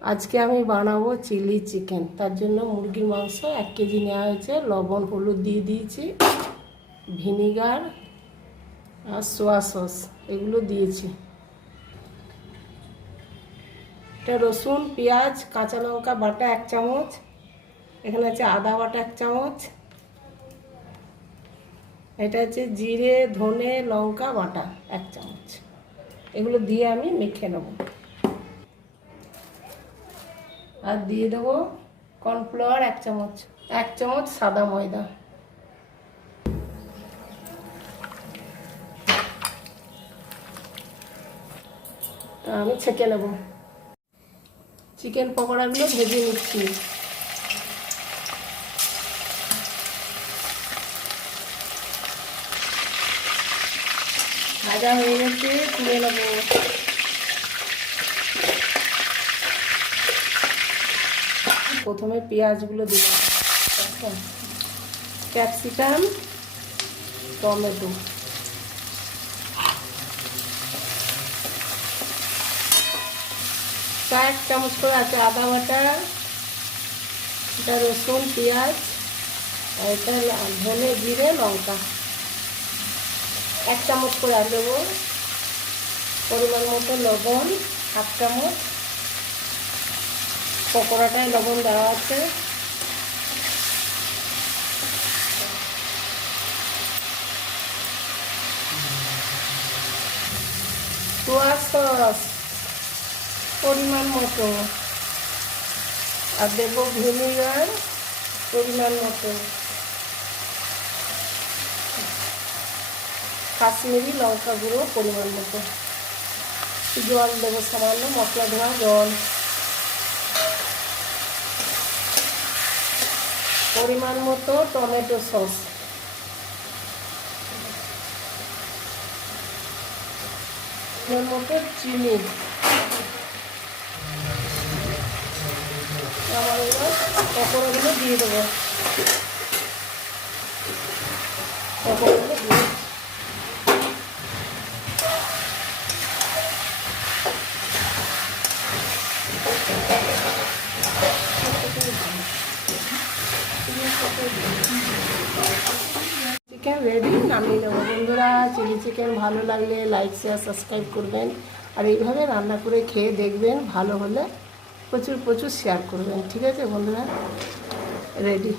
আজকে আমি বানাবো চিলি চিকেন। তার জন্য মুরগির মাংস এক কেজি নেওয়া হয়েছে। লবণ, হলুদ দিয়ে দিয়েছি, ভিনিগার আর সোয়া সস, এগুলো দিয়েছি। এটা রসুন, পেঁয়াজ, কাঁচা লঙ্কা, বাটা এক চামচ, এখানে আছে আদা বাটা এক চামচ, এটা হচ্ছে জিরে, ধনে, লঙ্কা, বাটা এক চামচ। এগুলো দিয়ে আমি মেখে নেব। আর দিয়ে দেবো কর্নফ্লাওয়ার এক চামচ এক চামচ সাদা ময়দা। তা আমি ছেঁকে নেব। চিকেন পকোড়াগুলো ভেজে নিচ্ছি। ভাজা হয়ে গেছে, তুলে নেব। প্রথমে পেঁয়াজগুলো আচ্ছা ক্যাপসিকাম, টমেটো। চার চামচ করে আছে আদা বাটা এটা রসুন, পেঁয়াজ, আর এটা ধনে জিরে, লঙ্কা। এক চামচ করে দেবো পরিমাণ মতো লবণ, হাফ চামচ। পকোড়াটায় লবণ দেওয়া আছে। পরিমাণ মতো। আর দেবো ভিনিগার পরিমাণ মতো। কাশ্মীরি লঙ্কা গুঁড়ো পরিমাণ মতো। জল দেবো সামান্য মশলা ধোয়া জল। পরিমাণ মতো টমেটো সস। মতো চিনি। দিয়ে দেবো। দিয়ে চিকেন রেডি নামিয়ে নেব। বন্ধুরা, চিলি চিকেন ভালো লাগলে লাইক শেয়ার সাবস্ক্রাইব করবেন। আর এইভাবে রান্না করে খেয়ে দেখবেন, ভালো হলে প্রচুর প্রচুর শেয়ার করবেন। ঠিক আছে বন্ধুরা? রেডি